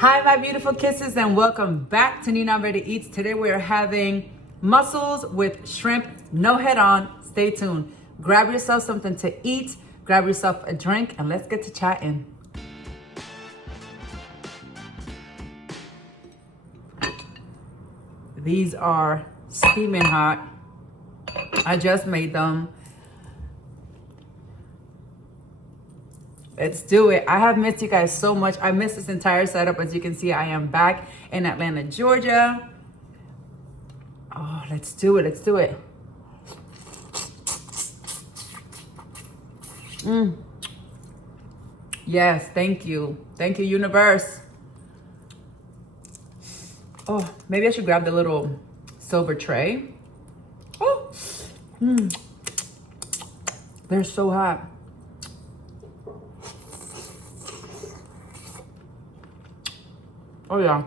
Hi, my beautiful kisses, and welcome back to UNRATED Eats. Today we are having mussels with shrimp, no head on. Stay tuned. Grab yourself something to eat, grab yourself a drink, and let's get to chatting. These are steaming hot. I just made them. Let's do it. I have missed you guys so much. I missed this entire setup. As you can see, I am back in Atlanta, Georgia. Oh, let's do it. Let's do it. Yes, thank you. Thank you, universe. Oh, maybe I should grab the little silver tray. Oh, they're so hot. Oh yeah.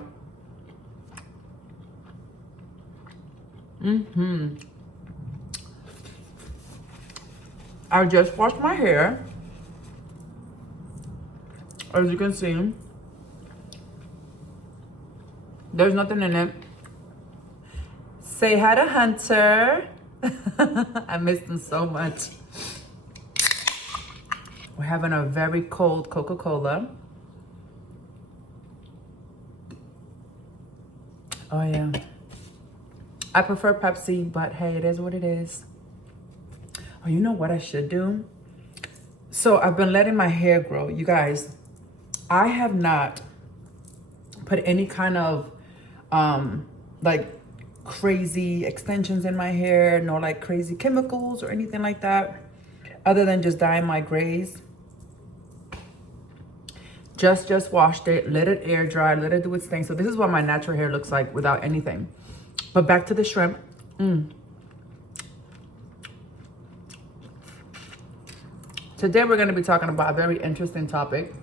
I just washed my hair. As you can see, there's nothing in it. Say hi to Hunter. I missed him so much. We're having a very cold Coca-Cola. Oh yeah. I prefer Pepsi, but hey, it is what it is. Oh, you know what I should do? So I've been letting my hair grow. You guys, I have not put any kind of like crazy extensions in my hair, nor like crazy chemicals or anything like that, other than just dyeing my grays. Just washed it, let it air dry, let it do its thing. So this is what my natural hair looks like without anything. But back to the shrimp. Today we're going to be talking about a very interesting topic.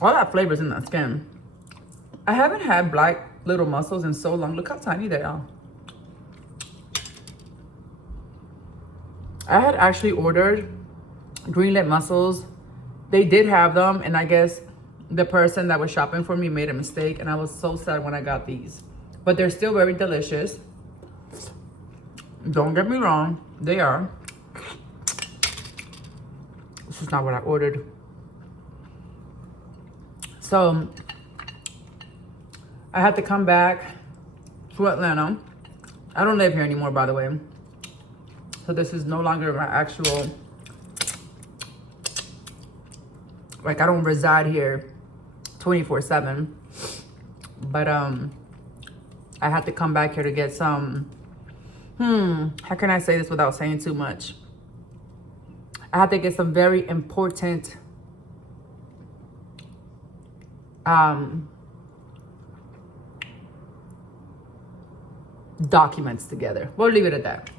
All that flavor's in that skin. I haven't had black little mussels in so long. Look how tiny they are. I had actually ordered greenlit mussels. They did have them, and I guess the person that was shopping for me made a mistake, and I was so sad when I got these. But they're still very delicious. Don't get me wrong, they are. This is not what I ordered. So I had to come back to Atlanta. I don't live here anymore, by the way. So this is no longer my actual, like I don't reside here 24/7. But I had to come back here to get some, how can I say this without saying too much? I had to get some very important documents together. We'll leave it at that.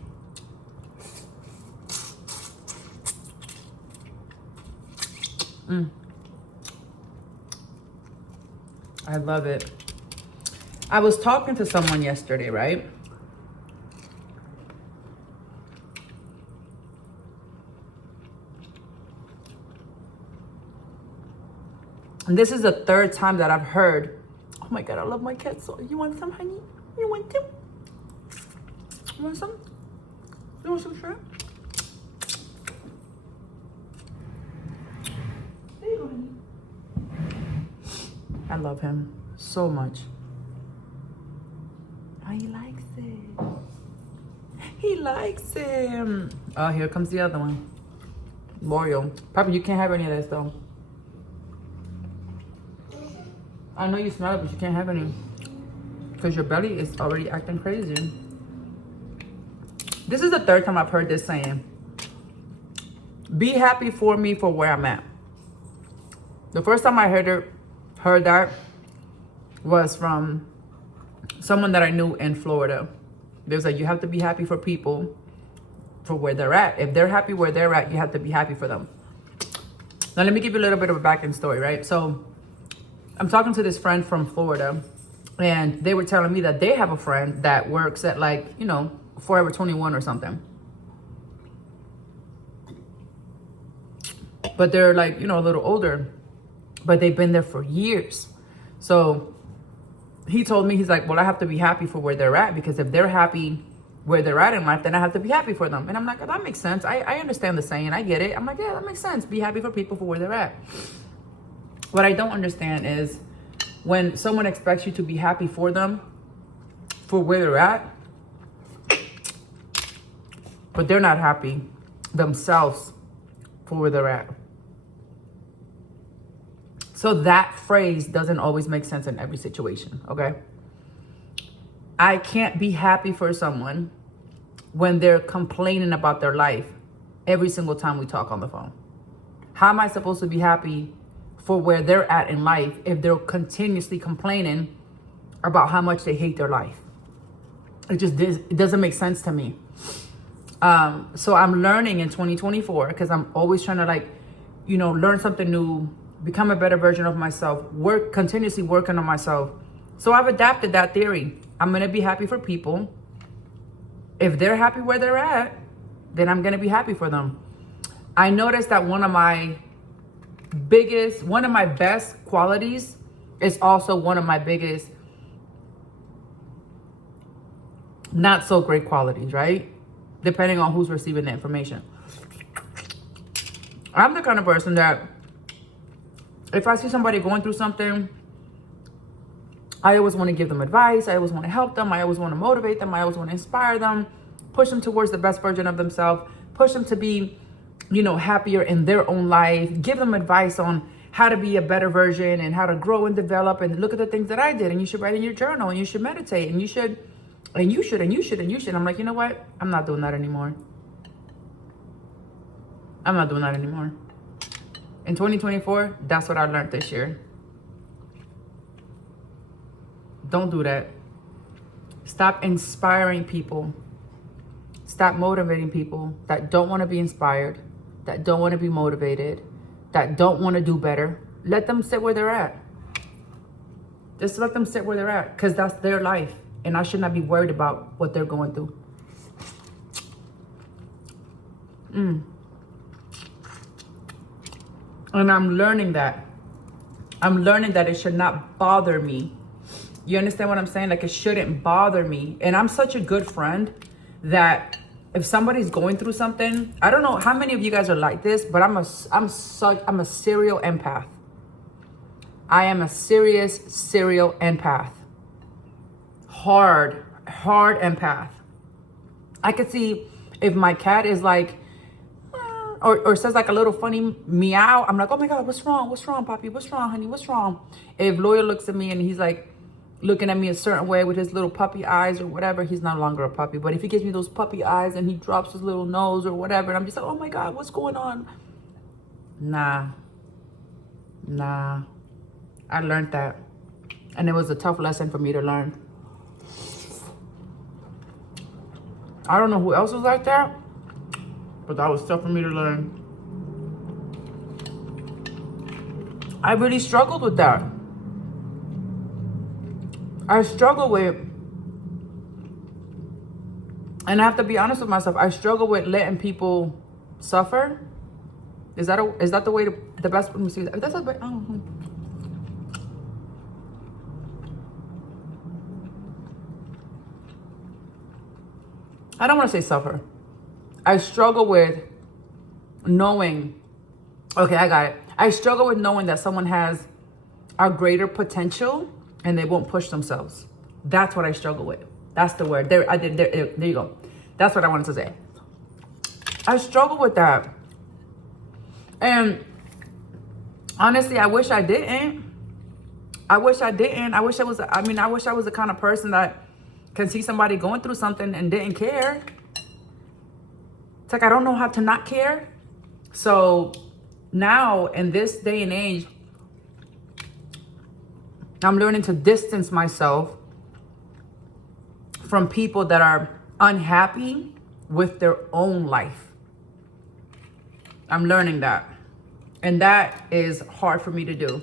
I love it. I was talking to someone yesterday, right? And this is the third time that I've heard, oh my God, I love my cat so. You want some, honey? You want some? You want some? You want some shrimp? There you go, honey. I love him so much. Oh, he likes it. He likes him. Oh, here comes the other one. Loyal. Papa, you can't have any of this though. I know you smell it, but you can't have any. Because your belly is already acting crazy. This is the third time I've heard this saying. Be happy for me for where I'm at. The first time I heard that was from someone that I knew in Florida. There's like, you have to be happy for people for where they're at. If they're happy where they're at, you have to be happy for them. Now let me give you a little bit of a back end story, right? So I'm talking to this friend from Florida, and they were telling me that they have a friend that works at like, you know, Forever 21 or something. but they're like, you know, a little older, but they've been there for years. So he told me, he's like, well, I have to be happy for where they're at, because if they're happy where they're at in life, then I have to be happy for them. And I'm like, that makes sense. I understand the saying. I get it. I'm like, yeah, that makes sense. Be happy for people for where they're at. What I don't understand is when someone expects you to be happy for them for where they're at, but they're not happy themselves for where they're at. So that phrase doesn't always make sense in every situation, okay? I can't be happy for someone when they're complaining about their life every single time we talk on the phone. How am I supposed to be happy for where they're at in life if they're continuously complaining about how much they hate their life? It doesn't make sense to me. So I'm learning in 2024, because I'm always trying to, like, you know, learn something new, become a better version of myself, continuously working on myself. So I've adapted that theory. I'm going to be happy for people. If they're happy where they're at, then I'm going to be happy for them. I noticed that one of my best qualities is also one of my biggest not so great qualities, right? Depending on who's receiving the information. I'm the kind of person that if I see somebody going through something, I always want to give them advice. I always want to help them. I always want to motivate them. I always want to inspire them, push them towards the best version of themselves, push them to be, you know, happier in their own life, give them advice on how to be a better version and how to grow and develop, and look at the things that I did, and you should write in your journal, and you should meditate, and you should. I'm like, you know what? I'm not doing that anymore. I'm not doing that anymore. In 2024, that's what I learned this year. Don't do that. Stop inspiring people. Stop motivating people that don't want to be inspired, that don't want to be motivated, that don't want to do better. Let them sit where they're at. Just let them sit where they're at, because that's their life. And I should not be worried about what they're going through. And I'm learning that. I'm learning that it should not bother me. You understand what I'm saying? Like, it shouldn't bother me. And I'm such a good friend that if somebody's going through something, I don't know how many of you guys are like this, but I'm a serial empath. I am a serial empath. Hard empath. I could see if my cat is like, or says like a little funny meow, I'm like, oh my God, what's wrong? What's wrong, Poppy? What's wrong, honey? What's wrong? If Lawyer looks at me and he's like looking at me a certain way with his little puppy eyes or whatever, he's no longer a puppy. But if he gives me those puppy eyes and he drops his little nose or whatever, and I'm just like, oh my God, what's going on? Nah. I learned that. And it was a tough lesson for me to learn. I don't know who else was like that, but that was tough for me to learn. I really struggled with that. I struggle with, and I have to be honest with myself, I struggle with letting people suffer. Is that the way the best way to see that? That's a bit, I don't know. I don't want to say suffer. I struggle with knowing, okay, I got it. I struggle with knowing that someone has a greater potential and they won't push themselves. That's what I struggle with. That's the word. There you go. That's what I wanted to say. I struggle with that. And honestly, I wish I didn't. I wish I was the kind of person that can see somebody going through something and didn't care. It's like, I don't know how to not care. So now in this day and age, I'm learning to distance myself from people that are unhappy with their own life. I'm learning that. And that is hard for me to do.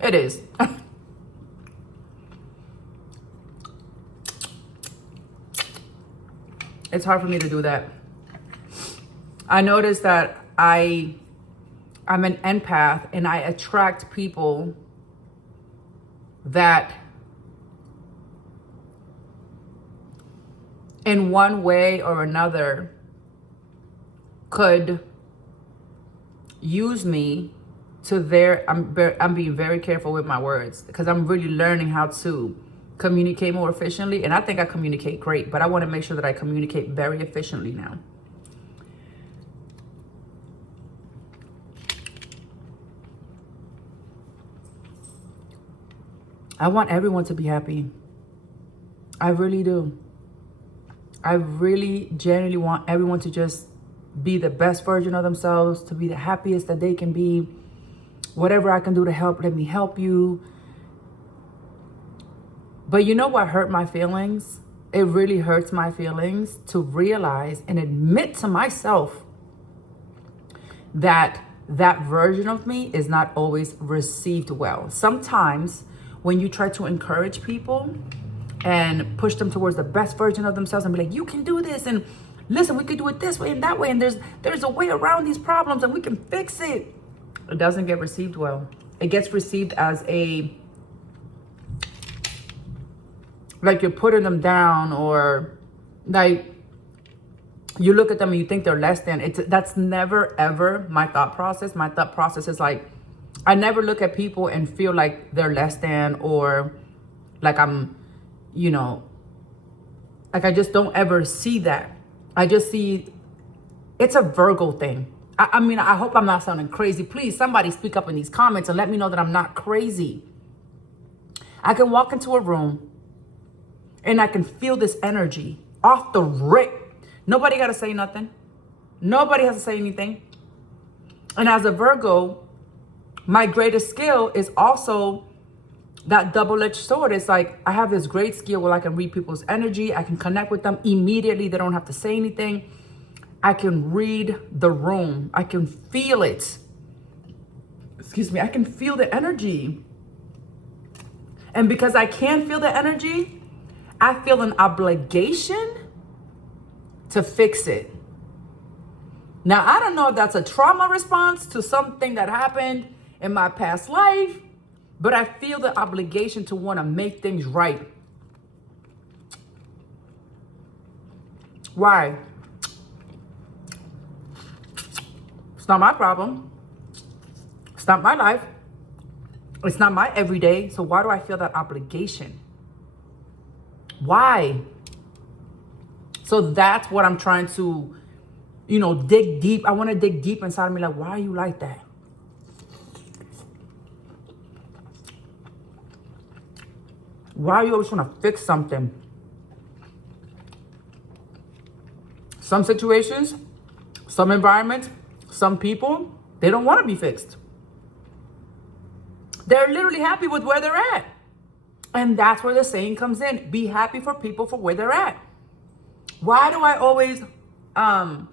It is. It's hard for me to do that. I noticed that I'm an empath, and I attract people that in one way or another could use me to I'm being very careful with my words, because I'm really learning how to communicate more efficiently. And I think I communicate great, but I want to make sure that I communicate very efficiently now. I want everyone to be happy. I really do. I really genuinely want everyone to just be the best version of themselves, to be the happiest that they can be. Whatever I can do to help, let me help you. But you know what hurt my feelings? It really hurts my feelings to realize and admit to myself that that version of me is not always received well. Sometimes when you try to encourage people and push them towards the best version of themselves and be like, you can do this, and listen, we could do it this way and that way, and there's a way around these problems and we can fix it. It doesn't get received well. It gets received as like you're putting them down, or like you look at them and you think they're less than. That's never ever my thought process. My thought process is like, I never look at people and feel like they're less than, or like I'm, like I just don't ever see that. I just see it's a Virgo thing. I mean, I hope I'm not sounding crazy. Please, somebody speak up in these comments and let me know that I'm not crazy. I can walk into a room and I can feel this energy off the rip. Nobody got to say nothing. Nobody has to say anything. And as a Virgo, my greatest skill is also that double-edged sword. It's like I have this great skill where I can read people's energy. I can connect with them immediately. They don't have to say anything. I can read the room. I can feel it. Excuse me. I can feel the energy. And because I can feel the energy, I feel an obligation to fix it. Now, I don't know if that's a trauma response to something that happened in my past life, but I feel the obligation to want to make things right. Why? It's not my problem. It's not my life. It's not my everyday. So why do I feel that obligation? Why? So that's what I'm trying to, dig deep. I want to dig deep inside of me. Like, why are you like that? Why are you always trying to fix something? Some situations, some environments, some people, they don't want to be fixed. They're literally happy with where they're at. And that's where the saying comes in. Be happy for people for where they're at. Why do I always have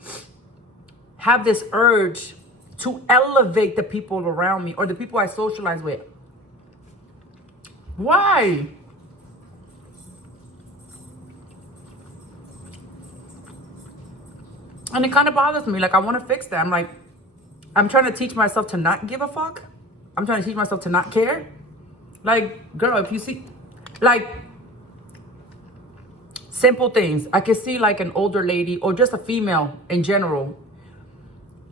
this urge to elevate the people around me or the people I socialize with? Why? And it kind of bothers me. Like, I want to fix that. I'm trying to teach myself to not give a fuck. I'm trying to teach myself to not care. Like, girl, if you see, like, simple things. I can see like an older lady or just a female in general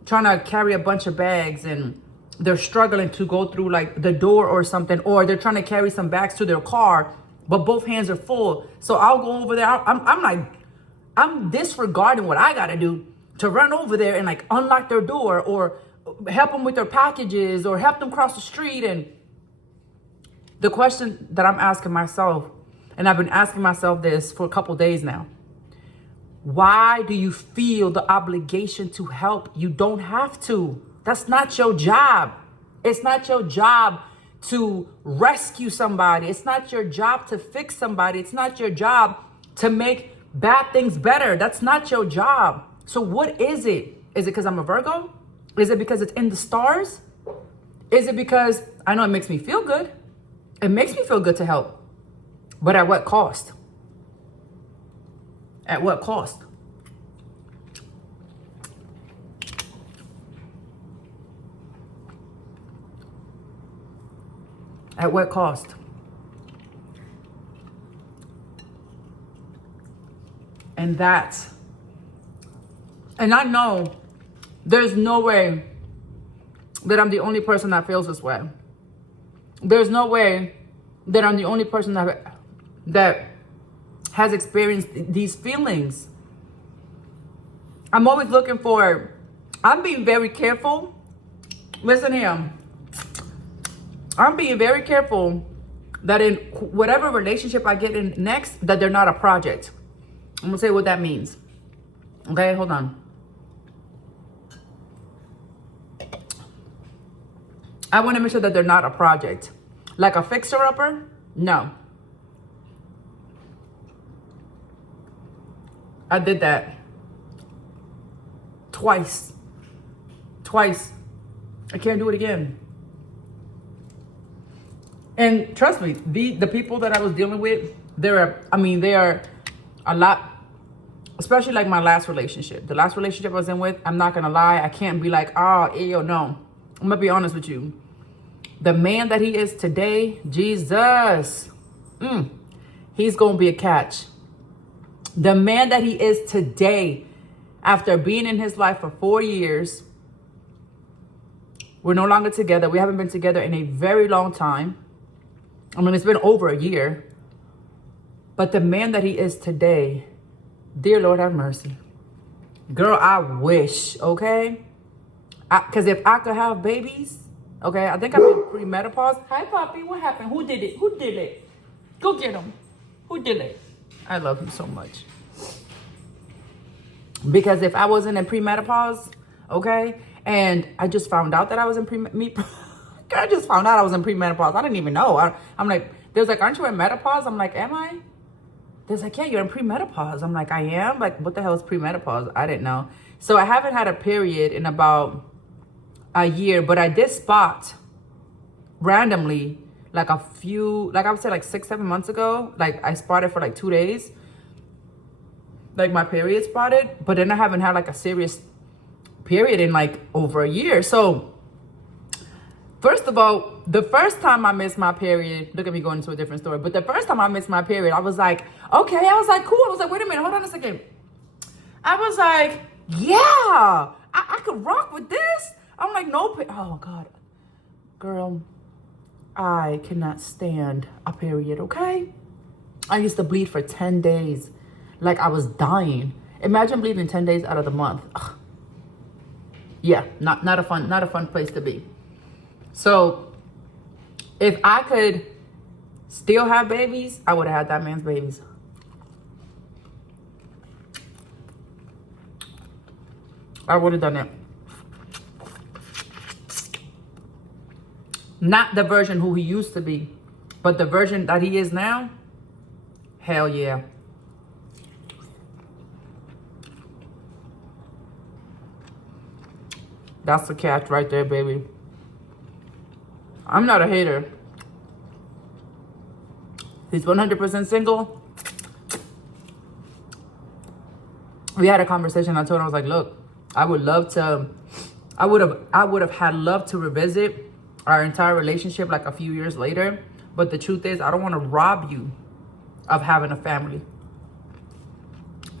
trying to carry a bunch of bags and they're struggling to go through like the door or something, or they're trying to carry some bags to their car, but both hands are full. So I'll go over there. I'm disregarding what I got to do to run over there and like unlock their door or help them with their packages or help them cross the street. And the question that I'm asking myself, and I've been asking myself this for a couple days now, why do you feel the obligation to help? You don't have to. That's not your job. It's not your job to rescue somebody. It's not your job to fix somebody. It's not your job to make bad things better. That's not your job. So what is it? Is it because I'm a Virgo? Is it because it's in the stars? Is it because I know it makes me feel good? It makes me feel good to help. But at what cost? At what cost? At what cost? And I know there's no way that I'm the only person that feels this way. There's no way that I'm the only person that has experienced these feelings. I'm always looking for, I'm being very careful. Listen here. I'm being very careful that in whatever relationship I get in next, that they're not a project. I'm gonna say what that means. Okay, hold on. I want to make sure that they're not a project. Like a fixer-upper? No. I did that twice. I can't do it again. And trust me, the people that I was dealing with, they are a lot, especially like my last relationship. The last relationship I was in with, I'm not gonna lie, I can't be like, oh, ew, no. I'm gonna be honest with you. The man that he is today, Jesus, he's gonna be a catch. The man that he is today, after being in his life for 4 years, we're no longer together. We haven't been together in a very long time. I mean, it's been over a year. But the man that he is today, dear Lord have mercy. Girl, I wish, okay? Because if I could have babies, okay, I think I'm in pre-menopause. Hi, Poppy, what happened? Who did it? Who did it? Go get him. Who did it? I love him so much. Because if I wasn't in pre-menopause, okay, and I just found out that I was in I just found out I was in pre-menopause. I didn't even know. I'm like, there's like, aren't you in menopause? I'm like, am I? There's like, yeah, you're in pre-menopause. I'm like, I am? Like, what the hell is pre-menopause? I didn't know. So I haven't had a period in about a year, but I did spot randomly, like a few, like I would say like 6-7 months ago, like I spotted for like 2 days, like my period spotted, but then I haven't had like a serious period in like over a year. So first of all, the first time I missed my period, look at me going into a different story, but the first time I missed my period, I was like, okay, I was like, cool. I was like, wait a minute, hold on a second. I was like, yeah, I could rock with this. I'm like, no, oh God, girl, I cannot stand a period, okay? I used to bleed for 10 days. Like I was dying. Imagine bleeding 10 days out of the month. Ugh. Yeah, not a fun place to be. So if I could still have babies, I would have had that man's babies. I would have done it. Not the version who he used to be, but the version that he is now, hell yeah. That's the catch right there, baby. I'm not a hater. He's 100% single. We had a conversation. I told him, I was like, look, I would have had loved to revisit our entire relationship like a few years later. But the truth is, I don't want to rob you of having a family.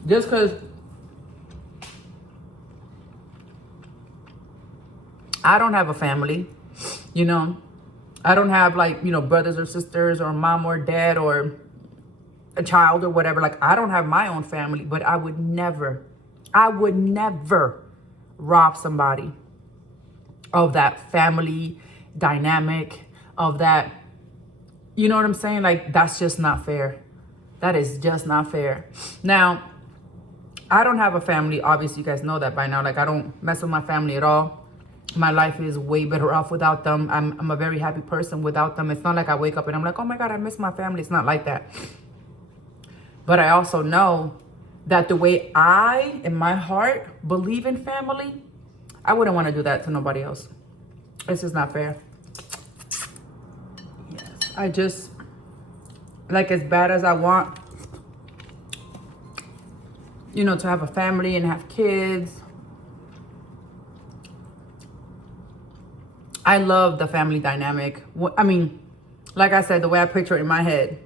Just because I don't have a family, you know, I don't have like, you know, brothers or sisters or mom or dad or a child or whatever. Like I don't have my own family, but I would never rob somebody of that family dynamic, of that, you know what I'm saying? Like that's just not fair. That is just not fair. Now, I don't have a family. Obviously, you guys know that by now. Like I don't mess with my family at all. My life is way better off without them. I'm a very happy person without them. It's not like I wake up and I'm like, oh my God, I miss my family. It's not like that. But I also know that the way I, in my heart, believe in family, I wouldn't want to do that to nobody else. It's just not fair. Yes. I just, like as bad as I want, you know, to have a family and have kids, I love the family dynamic. I mean, like I said, the way I picture it in my head.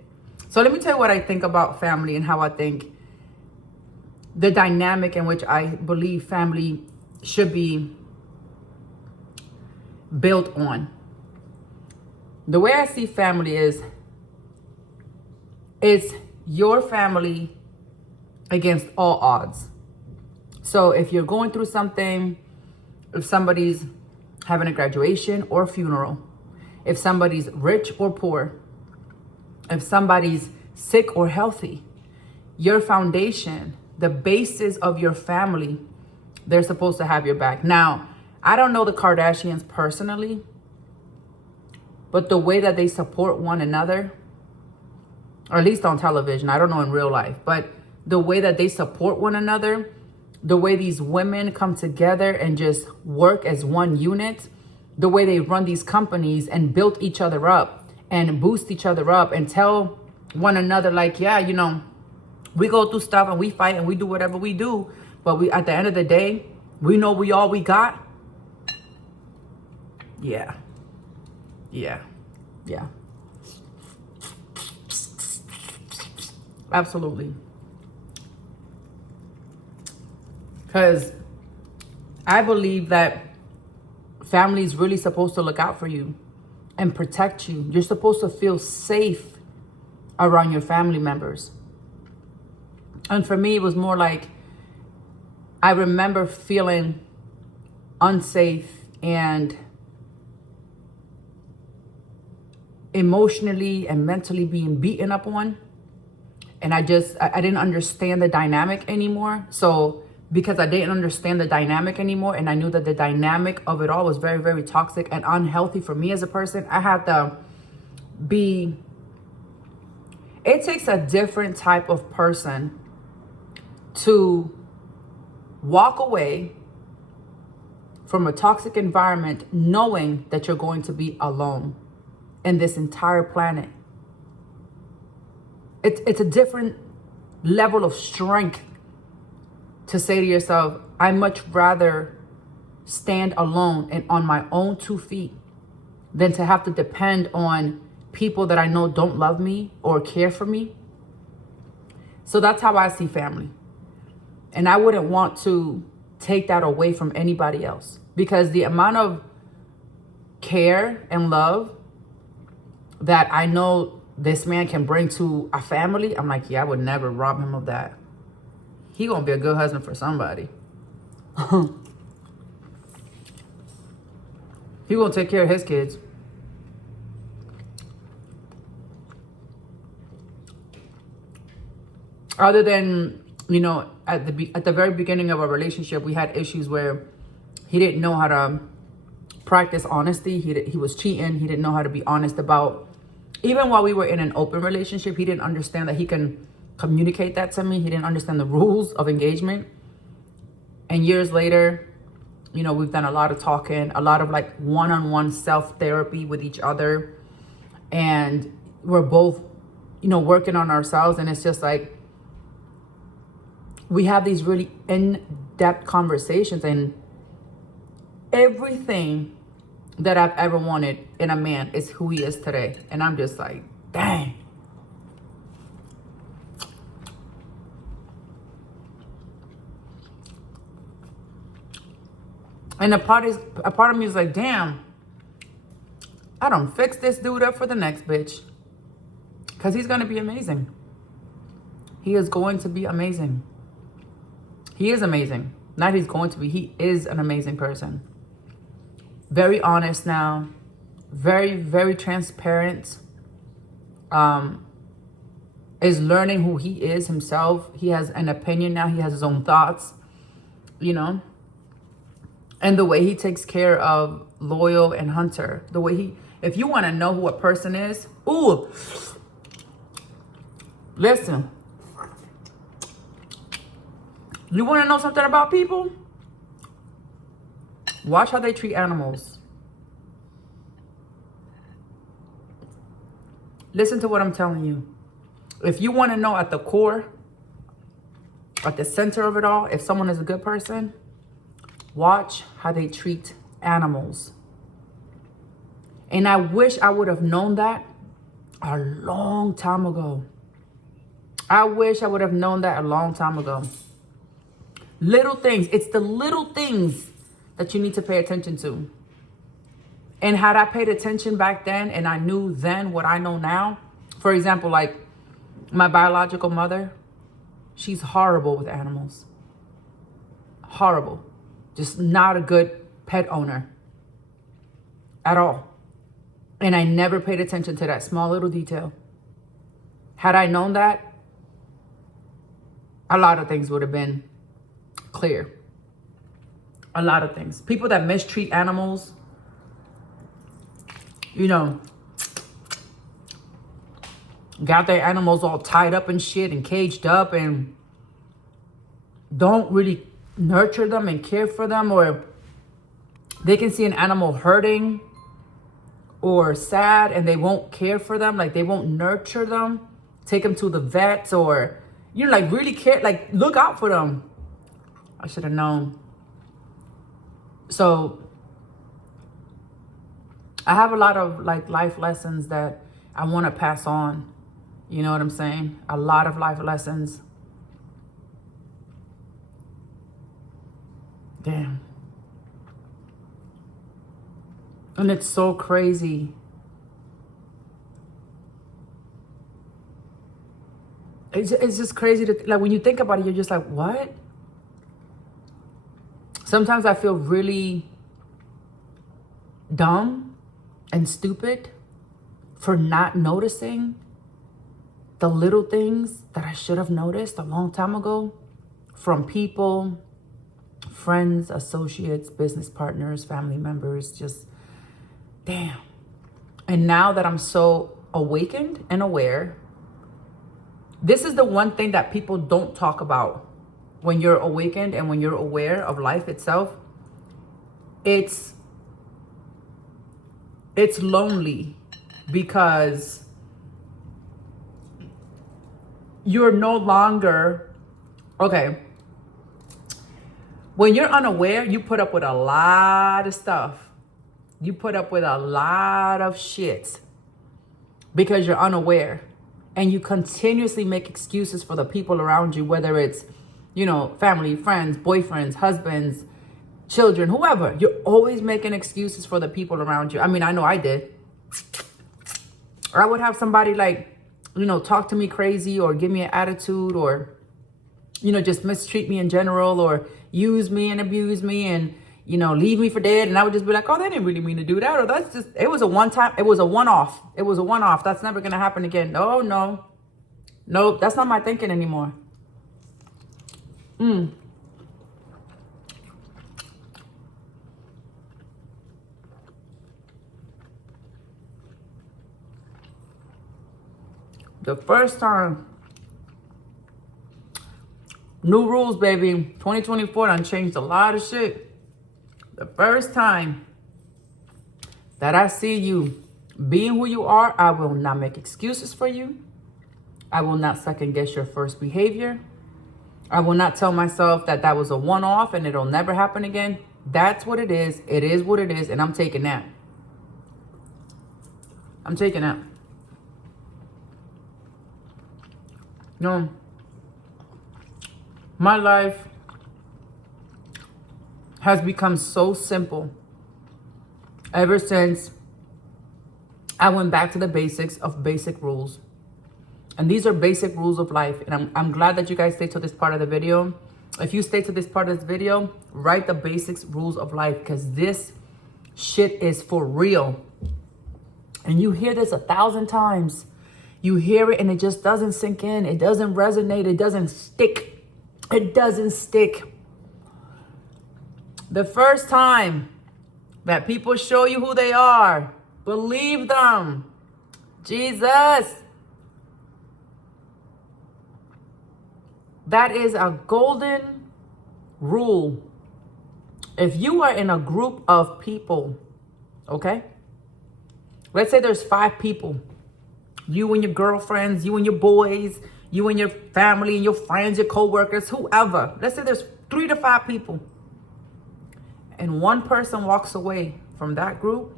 So let me tell you what I think about family and how I think the dynamic in which I believe family should be built on. The way I see family is, it's your family against all odds. So if you're going through something, if somebody's having a graduation or a funeral, if somebody's rich or poor, if somebody's sick or healthy, your foundation, the basis of your family, they're supposed to have your back. Now, I don't know the Kardashians personally, but the way that they support one another, or at least on television, I don't know in real life, but the way that they support one another, the way these women come together and just work as one unit, the way they run these companies and build each other up and boost each other up and tell one another like, yeah, you know, we go through stuff and we fight and we do whatever we do, but we, at the end of the day, we know we all we got. Yeah. Absolutely. Because I believe that family is really supposed to look out for you and protect you. You're supposed to feel safe around your family members. And for me, it was more like, I remember feeling unsafe and emotionally and mentally being beaten up on. And I didn't understand the dynamic anymore. So because I didn't understand the dynamic anymore, and I knew that the dynamic of it all was very, very toxic and unhealthy for me as a person, I had to be, it takes a different type of person to walk away from a toxic environment knowing that you're going to be alone in this entire planet. It's a different level of strength to say to yourself, I much rather stand alone and on my own 2 feet than to have to depend on people that I know don't love me or care for me. So that's how I see family. And I wouldn't want to take that away from anybody else, because the amount of care and love that I know this man can bring to a family, I'm like, yeah, I would never rob him of that. He gonna be a good husband for somebody. He gonna take care of his kids. Other than, you know, at the very beginning of our relationship, we had issues where he didn't know how to practice honesty. He was cheating. He didn't know how to be honest about, even while we were in an open relationship, he didn't understand that he can communicate that to me. He didn't understand the rules of engagement. And years later, you know, we've done a lot of talking, a lot of like one-on-one self-therapy with each other. And we're both, you know, working on ourselves. And it's just like, we have these really in-depth conversations, and everything that I've ever wanted in a man is who he is today. And I'm just like, dang. And a part of me is like, damn, I don't fix this dude up for the next bitch. Because he's going to be amazing. He is going to be amazing. He is amazing. Not he's going to be. He is an amazing person. Very honest now. Very, very transparent. Is learning who he is himself. He has an opinion now. He has his own thoughts. You know. And the way he takes care of Loyal and Hunter. The way he... If you want to know who a person is... Ooh. Listen. You want to know something about people? Watch how they treat animals. Listen to what I'm telling you. If you want to know at the core, at the center of it all, if someone is a good person, watch how they treat animals. And I wish I would have known that a long time ago. I wish I would have known that a long time ago. Little things. It's the little things that you need to pay attention to. And had I paid attention back then and I knew then what I know now, for example, like my biological mother, she's horrible with animals. Horrible. Just not a good pet owner at all. And I never paid attention to that small little detail. Had I known that, a lot of things would have been clear. A lot of things. People that mistreat animals, you know, got their animals all tied up and shit and caged up and don't really nurture them and care for them, or they can see an animal hurting or sad and they won't care for them, like they won't nurture them, take them to the vets, or, you know, like really care, like look out for them. I should have known. So I have a lot of like life lessons that I want to pass on. You know what I'm saying? A lot of life lessons. Damn. And it's so crazy. It's just crazy to, like, when you think about it, you're just like, what? Sometimes I feel really dumb and stupid for not noticing the little things that I should have noticed a long time ago from people, friends, associates, business partners, family members, just damn. And now that I'm so awakened and aware, this is the one thing that people don't talk about when you're awakened and when you're aware of life itself. It's lonely because you're no longer, okay, when you're unaware, you put up with a lot of stuff. You put up with a lot of shit because you're unaware, and you continuously make excuses for the people around you, whether it's, you know, family, friends, boyfriends, husbands, children, whoever. You're always making excuses for the people around you. I mean, I know I did. Or I would have somebody like, you know, talk to me crazy or give me an attitude or, you know, just mistreat me in general or use me and abuse me and, you know, leave me for dead. And I would just be like, oh, they didn't really mean to do that. Or that's just, it was a one time, it was a one-off. It was a one-off. That's never going to happen again. No, no. Nope, that's not my thinking anymore. The first time, new rules, baby. 2024 done changed a lot of shit. The first time that I see you being who you are, I will not make excuses for you. I will not second guess your first behavior. I will not tell myself that that was a one-off and it'll never happen again. That's what it is. It is what it is. And I'm taking that. I'm taking that. No. My life has become so simple ever since I went back to the basics of basic rules. And these are basic rules of life. And I'm glad that you guys stayed to this part of the video. If you stay to this part of this video, write the basics rules of life, because this shit is for real. And you hear this 1,000 times. You hear it and it just doesn't sink in. It doesn't resonate. It doesn't stick. It doesn't stick. The first time that people show you who they are, believe them. Jesus. That is a golden rule. If you are in a group of people, okay? Let's say there's 5 people. You and your girlfriends, you and your boys, you and your family and your friends, your co-workers, whoever. Let's say there's 3 to 5 people. And one person walks away from that group.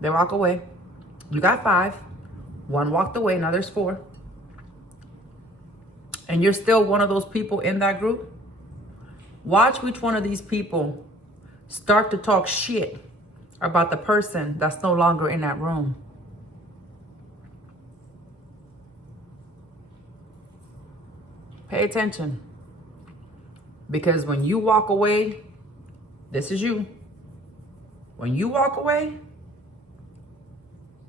They walk away. You got 5. 1 walked away. Now there's 4. And you're still one of those people in that group. Watch which one of these people start to talk shit about the person that's no longer in that room. Pay attention. Because when you walk away, this is you. When you walk away,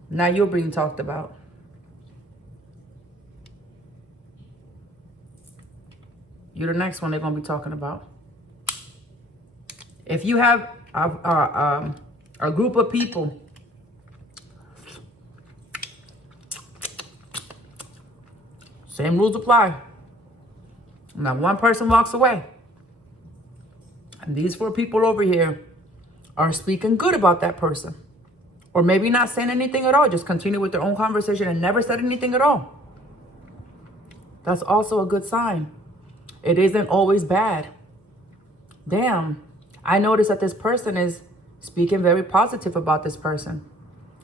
now you're being talked about. You're the next one they're going to be talking about. If you have a group of people same rules apply. Now one person walks away. And these 4 people over here are speaking good about that person. Or maybe not saying anything at all. Just continue with their own conversation and never said anything at all. That's also a good sign. It isn't always bad. Damn. I noticed that this person is speaking very positive about this person.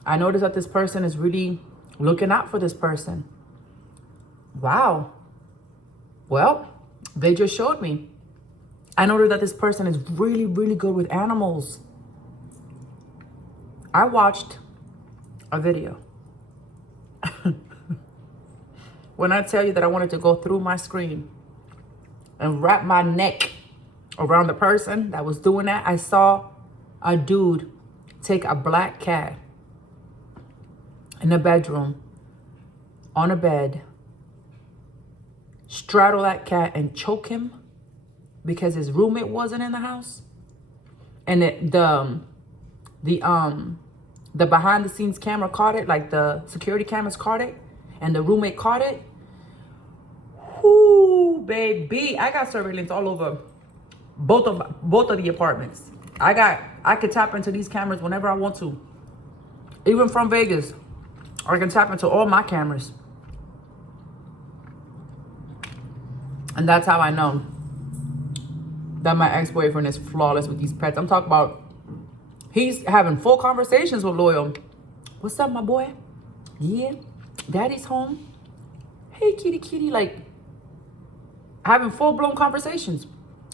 I noticed that this person is really looking out for this person. Wow. Well, they just showed me. I noticed that this person is really, really good with animals. I watched a video. When I tell you that I wanted to go through my screen and wrap my neck around the person that was doing that, I saw a dude take a black cat in a bedroom, on a bed, straddle that cat and choke him because his roommate wasn't in the house. And the behind the scenes camera caught it, like the security cameras caught it, and the roommate caught it. Whoo, baby, I got surveillance all over both of the apartments. I could tap into these cameras whenever I want to. Even from Vegas, I can tap into all my cameras. And that's how I know that my ex-boyfriend is flawless with these pets. I'm talking about, he's having full conversations with Loyal. What's up, my boy? Yeah, daddy's home. Hey, kitty, kitty. Like, having full-blown conversations.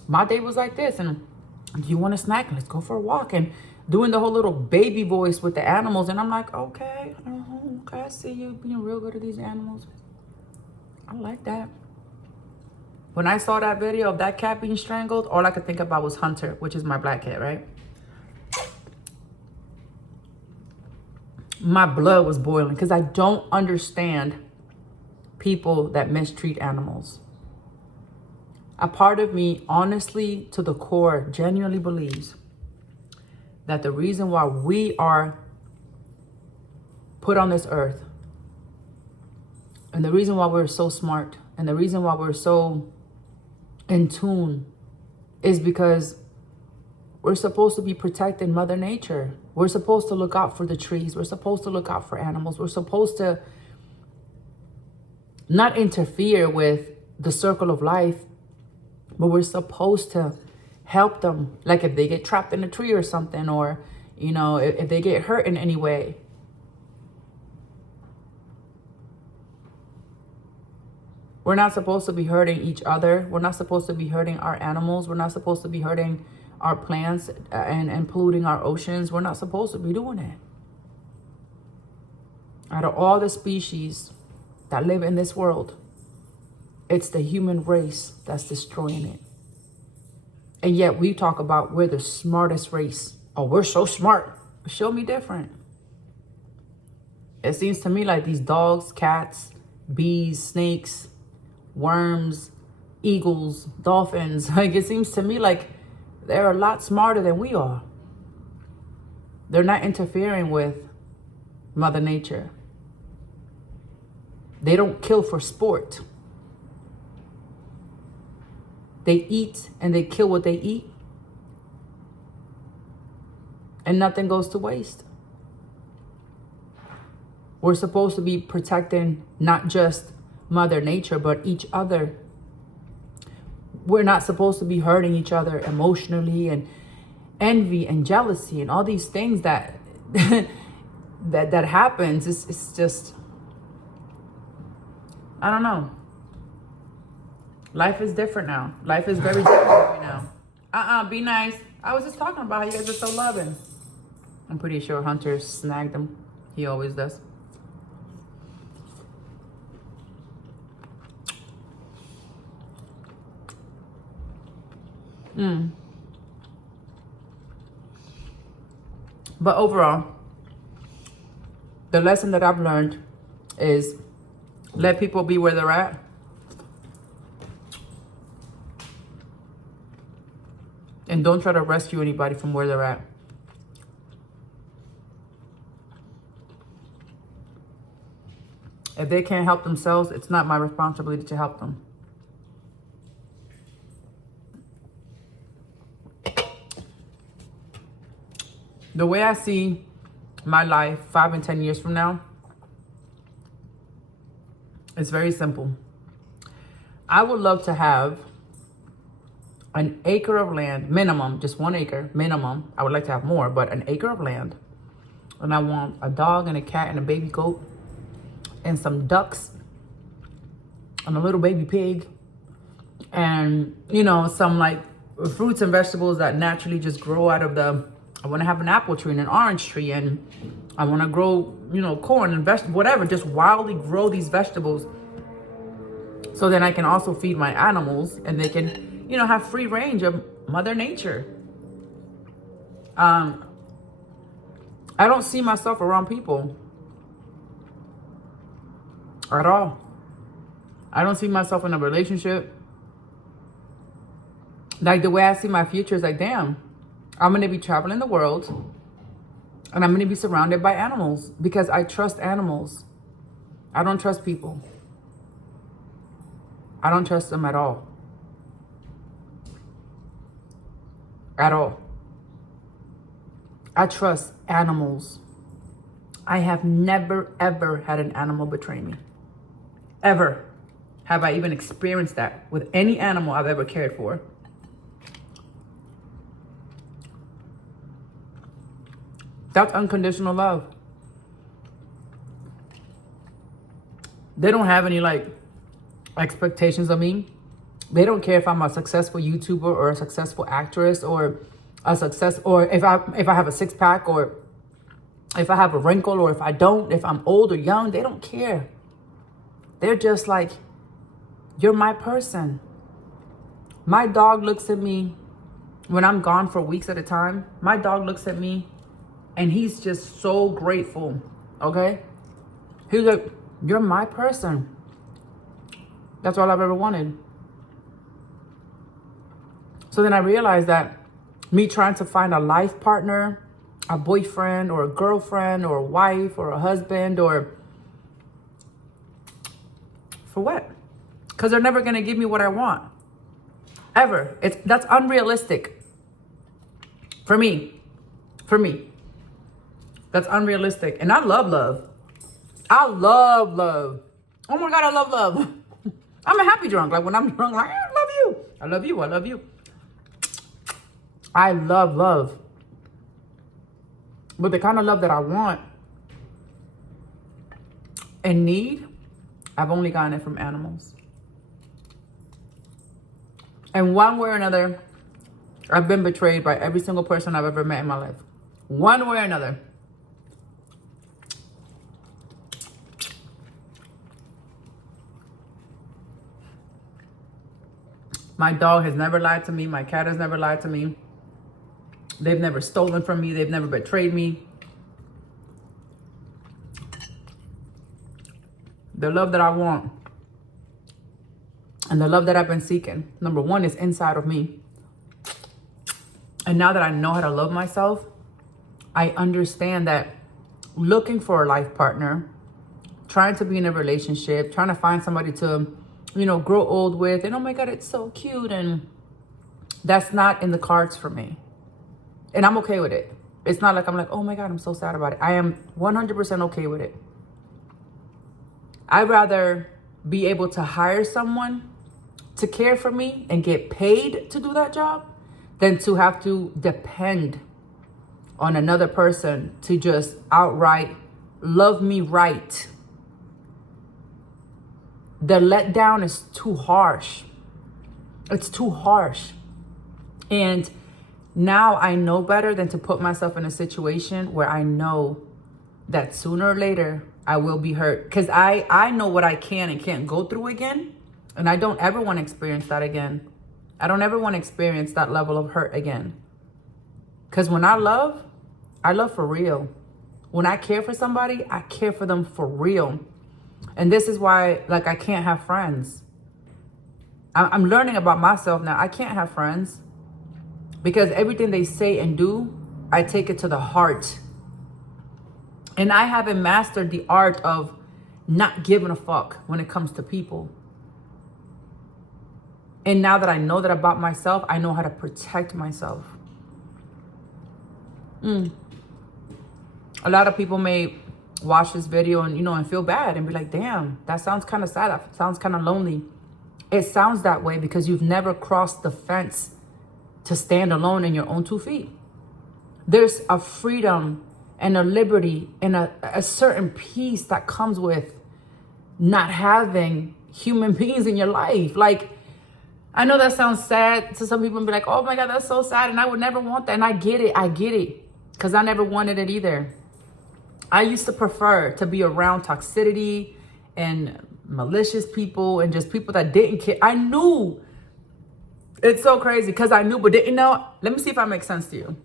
My day was like this. And do you want a snack? Let's go for a walk. And doing the whole little baby voice with the animals. And I'm like, okay, okay, I see you being real good at these animals. I like that. When I saw that video of that cat being strangled, all I could think about was Hunter, which is my black cat, right? My blood was boiling because I don't understand people that mistreat animals. A part of me, honestly, to the core, genuinely believes that the reason why we are put on this earth, and the reason why we're so smart, and the reason why we're so in tune, is because we're supposed to be protecting Mother Nature. We're supposed to look out for the trees. We're supposed to look out for animals. We're supposed to not interfere with the circle of life, but we're supposed to help them. Like if they get trapped in a tree or something, or, you know, if they get hurt in any way. We're not supposed to be hurting each other. We're not supposed to be hurting our animals. We're not supposed to be hurting our plants and polluting our oceans. We're not supposed to be doing it. Out of all the species that live in this world, it's the human race that's destroying it. And yet we talk about we're the smartest race. Oh, we're so smart. Show me different. It seems to me like these dogs, cats, bees, snakes, worms, eagles, dolphins, like it seems to me like they're a lot smarter than we are. They're not interfering with Mother Nature. They don't kill for sport. They eat and they kill what they eat. And nothing goes to waste. We're supposed to be protecting not just Mother Nature, but each other. We're not supposed to be hurting each other emotionally, and envy and jealousy and all these things that that happens. It's just, I don't know. Life is different now. Life is very different now. Be nice. I was just talking about how you guys are so loving. I'm pretty sure Hunter snagged him. He always does. But overall, the lesson that I've learned is let people be where they're at. And don't try to rescue anybody from where they're at. If they can't help themselves, it's not my responsibility to help them. The way I see my life 5 and 10 years from now, it's very simple. I would love to have an acre of land, minimum, just 1 acre, minimum. I would like to have more, but an acre of land. And I want a dog and a cat and a baby goat and some ducks and a little baby pig and, you know, some like fruits and vegetables that naturally just grow out of the, I want to have an apple tree and an orange tree, and I want to grow, you know, corn and vegetables, whatever, just wildly grow these vegetables. So then I can also feed my animals and they can, you know, have free range of Mother Nature. I don't see myself around people at all. I don't see myself in a relationship. Like the way I see my future is like, damn, I'm going to be traveling the world and I'm going to be surrounded by animals because I trust animals. I don't trust people. I don't trust them at all. At all. I trust animals. I have never, ever had an animal betray me. Ever have I even experienced that with any animal I've ever cared for. That's unconditional love. They don't have any like expectations of me. They don't care if I'm a successful YouTuber or a successful actress or a success, or if I have a six pack, or if I have a wrinkle, or if I don't, if I'm old or young. They don't care. They're just like, you're my person. My dog looks at me when I'm gone for weeks at a time. My dog looks at me and he's just so grateful, okay? He's like, you're my person. That's all I've ever wanted. So then I realized that me trying to find a life partner, a boyfriend or a girlfriend or a wife or a husband, or for what? Because they're never going to give me what I want. Ever. That's unrealistic. For me. That's unrealistic. And I love love. I love love. Oh my God, I love love. I'm a happy drunk. Like when I'm drunk, like, I love you. I love you. I love you. I love love. But the kind of love that I want and need, I've only gotten it from animals. And one way or another, I've been betrayed by every single person I've ever met in my life. One way or another. My dog has never lied to me. My cat has never lied to me. They've never stolen from me. They've never betrayed me. The love that I want and the love that I've been seeking, number one, is inside of me. And now that I know how to love myself, I understand that looking for a life partner, trying to be in a relationship, trying to find somebody to, you know, grow old with, and oh my God, it's so cute, and that's not in the cards for me. And I'm okay with it. It's not like I'm like, oh my God, I'm so sad about it. I am 100% okay with it. I'd rather be able to hire someone to care for me and get paid to do that job than to have to depend on another person to just outright love me right, the letdown is too harsh. It's too harsh. And now I know better than to put myself in a situation where I know that sooner or later I will be hurt. Because I know what I can and can't go through again. And I don't ever want to experience that again. I don't ever want to experience that level of hurt again. Because when I love for real. When I care for somebody, I care for them for real. And this is why, like, I can't have friends. I'm learning about myself now. I can't have friends because everything they say and do, I take it to the heart. And I haven't mastered the art of not giving a fuck when it comes to people. And now that I know that about myself, I know how to protect myself. A lot of people may watch this video and, and feel bad and be like, damn, that sounds kind of sad. That sounds kind of lonely. It sounds that way because you've never crossed the fence to stand alone in your own 2 feet. There's a freedom and a liberty and a certain peace that comes with not having human beings in your life. Like, I know that sounds sad to some people and be like, oh my God, that's so sad. And I would never want that. And I get it. Because I never wanted it either. I used to prefer to be around toxicity and malicious people and just people that didn't care. I knew. It's so crazy because I knew but didn't know. Let me see if I make sense to you.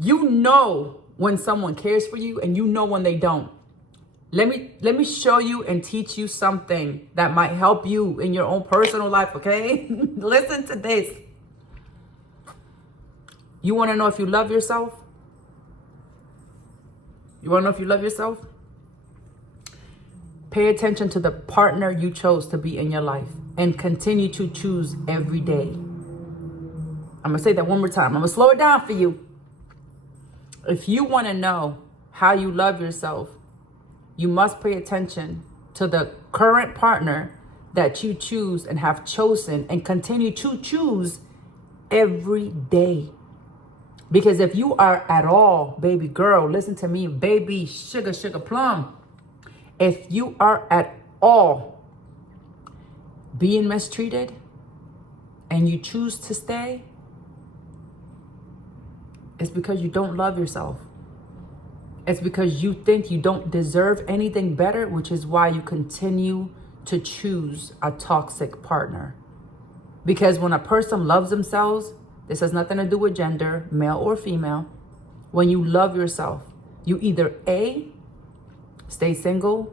You know when someone cares for you and you know when they don't. Let me show you and teach you something that might help you in your own personal life, okay? Listen to this. You want to know if you love yourself? You want to know if you love yourself? Pay attention to the partner you chose to be in your life and continue to choose every day. I'm going to say that one more time. I'm going to slow it down for you. If you want to know how you love yourself, you must pay attention to the current partner that you choose and have chosen and continue to choose every day. Because if you are at all, baby girl, listen to me, baby, sugar plum. If you are at all being mistreated and you choose to stay, it's because you don't love yourself. It's because you think you don't deserve anything better, which is why you continue to choose a toxic partner. Because when a person loves themselves, this has nothing to do with gender, male or female. When you love yourself, you either A, stay single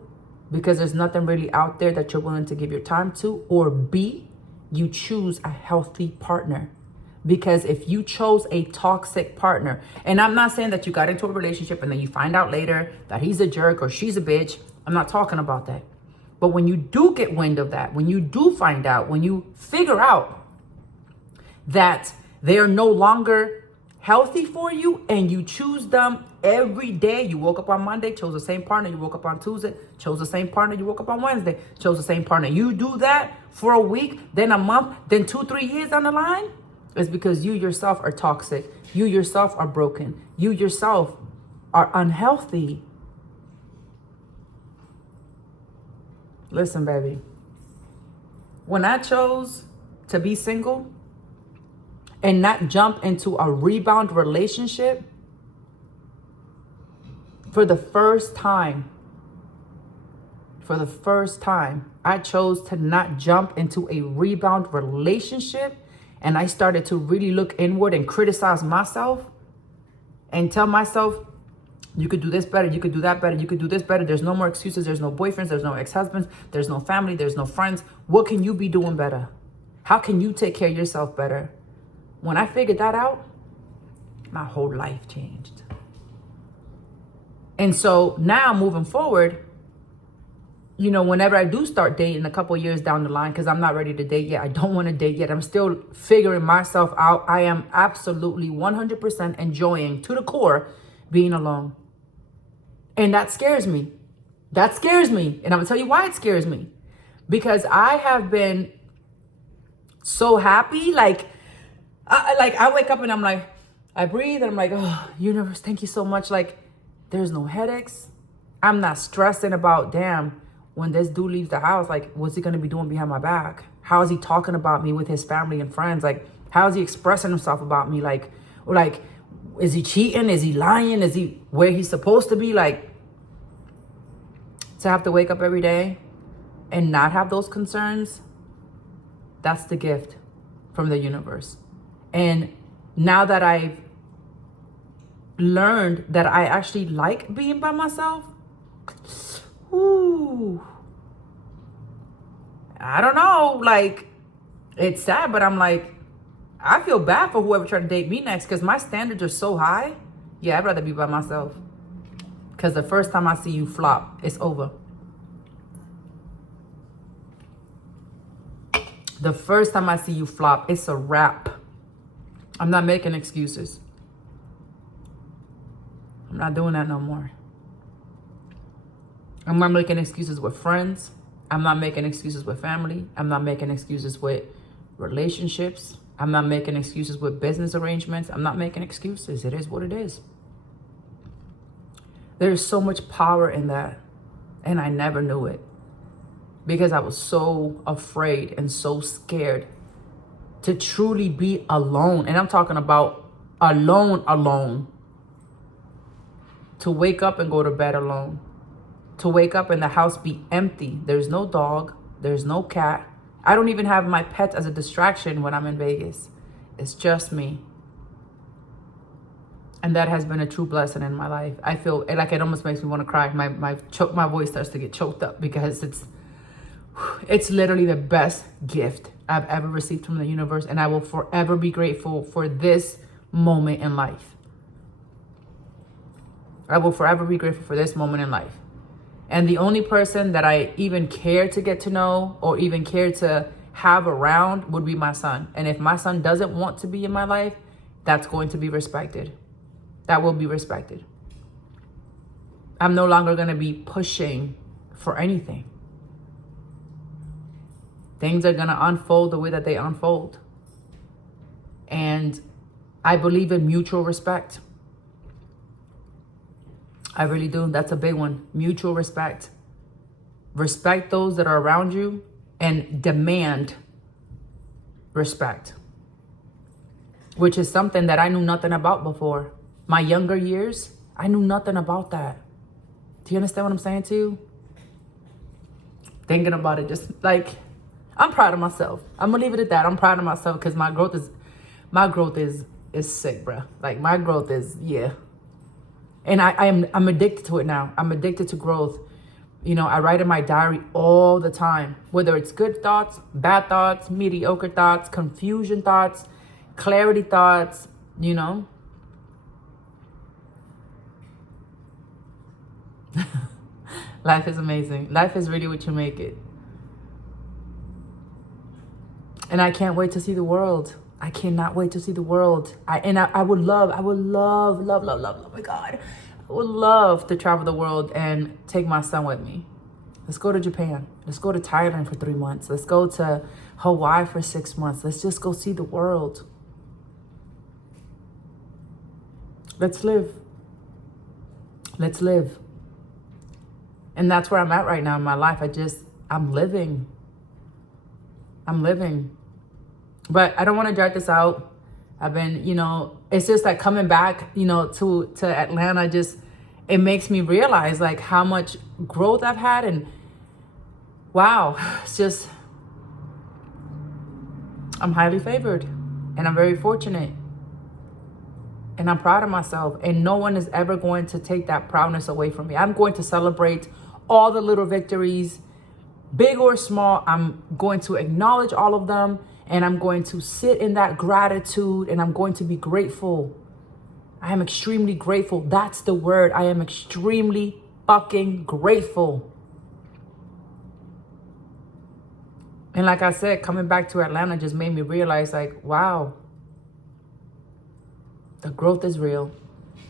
because there's nothing really out there that you're willing to give your time to, or B, you choose a healthy partner. Because if you chose a toxic partner, and I'm not saying that you got into a relationship and then you find out later that he's a jerk or she's a bitch. I'm not talking about that. But when you do get wind of that, when you do find out, when you figure out that they are no longer healthy for you and you choose them every day. You woke up on Monday, chose the same partner. You woke up on Tuesday, chose the same partner. You woke up on Wednesday, chose the same partner. You do that for a week, then a month, then 2-3 years down the line. It's because you yourself are toxic. You yourself are broken. You yourself are unhealthy. Listen, baby. When I chose to be single and not jump into a rebound relationship, for the first time, I chose to not jump into a rebound relationship. And I started to really look inward and criticize myself and tell myself, you could do this better. You could do that better. You could do this better. There's no more excuses. There's no boyfriends. There's no ex-husbands. There's no family. There's no friends. What can you be doing better? How can you take care of yourself better? When I figured that out, my whole life changed. And so now moving forward, whenever I do start dating a couple years down the line, because I'm not ready to date yet. I don't want to date yet. I'm still figuring myself out. I am absolutely 100% enjoying to the core being alone. And that scares me. And I'm going to tell you why it scares me. Because I have been so happy. I wake up and I'm like, I breathe and I'm like, oh, universe, thank you so much. Like, There's no headaches. I'm not stressing about, damn, when this dude leaves the house, like, what's he going to be doing behind my back? How is he talking about me with his family and friends? Like, how is he expressing himself about me? Like, is he cheating? Is he lying? Is he where he's supposed to be? Like, to have to wake up every day and not have those concerns, that's the gift from the universe. And now that I've learned that I actually like being by myself, ooh, I don't know, like, it's sad, but I'm like, I feel bad for whoever tried to date me next, because my standards are so high. Yeah, I'd rather be by myself, because the first time I see you flop, it's over. The first time I see you flop, it's a wrap. I'm not making excuses. I'm not doing that no more. I'm not making excuses with friends. I'm not making excuses with family. I'm not making excuses with relationships. I'm not making excuses with business arrangements. I'm not making excuses. It is what it is. There's so much power in that. And I never knew it. Because I was so afraid and so scared to truly be alone. And I'm talking about alone. To wake up and go to bed alone. To wake up and the house be empty. There's no dog. There's no cat. I don't even have my pets as a distraction when I'm in Vegas. It's just me. And that has been a true blessing in my life. I feel like it almost makes me want to cry. My voice starts to get choked up because it's literally the best gift I've ever received from the universe. And I will forever be grateful for this moment in life. I will forever be grateful for this moment in life. And the only person that I even care to get to know or even care to have around would be my son. And if my son doesn't want to be in my life, that's going to be respected. That will be respected. I'm no longer going to be pushing for anything. Things are going to unfold the way that they unfold. And I believe in mutual respect. I really do. That's a big one. Mutual respect. Respect those that are around you and demand respect. Which is something that I knew nothing about before. My younger years, I knew nothing about that. Do you understand what I'm saying to you? Thinking about it, just like, I'm proud of myself. I'm gonna leave it at that. I'm proud of myself because my growth is sick, bruh. Like, my growth is, yeah. And I'm addicted to it now. I'm addicted to growth. You know, I write in my diary all the time, whether it's good thoughts, bad thoughts, mediocre thoughts, confusion thoughts, clarity thoughts, you know. Life is amazing. Life is really what you make it. And I can't wait to see the world. I cannot wait to see the world. I would love, oh my God. I would love to travel the world and take my son with me. Let's go to Japan. Let's go to Thailand for 3 months. Let's go to Hawaii for 6 months. Let's just go see the world. Let's live. Let's live. And that's where I'm at right now in my life. I'm living. I'm living. But I don't want to drag this out. I've been, you know, it's just like coming back, you know, to Atlanta, it makes me realize like how much growth I've had. And wow, it's just, I'm highly favored and I'm very fortunate. And I'm proud of myself. And no one is ever going to take that proudness away from me. I'm going to celebrate all the little victories, big or small. I'm going to acknowledge all of them. And I'm going to sit in that gratitude and I'm going to be grateful. I am extremely grateful. That's the word. I am extremely fucking grateful. And like I said, coming back to Atlanta just made me realize like, wow, the growth is real.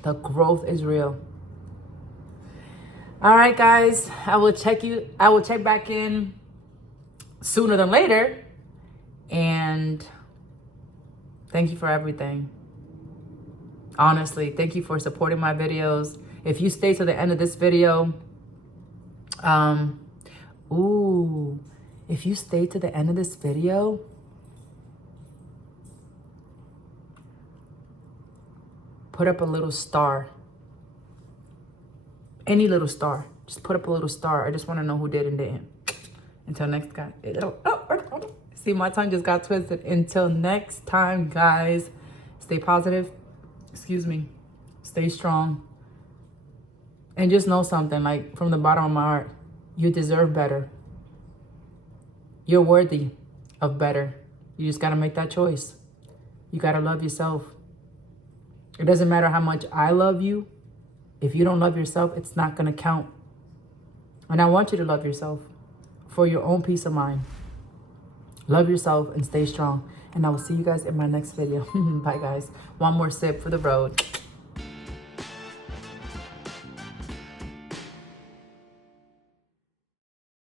The growth is real. All right, guys, I will check back in sooner than later. And thank you for everything. Honestly, thank you for supporting my videos. If you stay to the end of this video, if you stay to the end of this video, put up a little star. Any little star. Just put up a little star. I just want to know who did and didn't. Until next time. See, my tongue just got twisted. Until next time, guys. Stay positive. Excuse me. Stay strong. And just know something, like, from the bottom of my heart. You deserve better. You're worthy of better. You just got to make that choice. You got to love yourself. It doesn't matter how much I love you. If you don't love yourself, it's not going to count. And I want you to love yourself for your own peace of mind. Love yourself and stay strong. And I will see you guys in my next video. Bye, guys. One more sip for the road.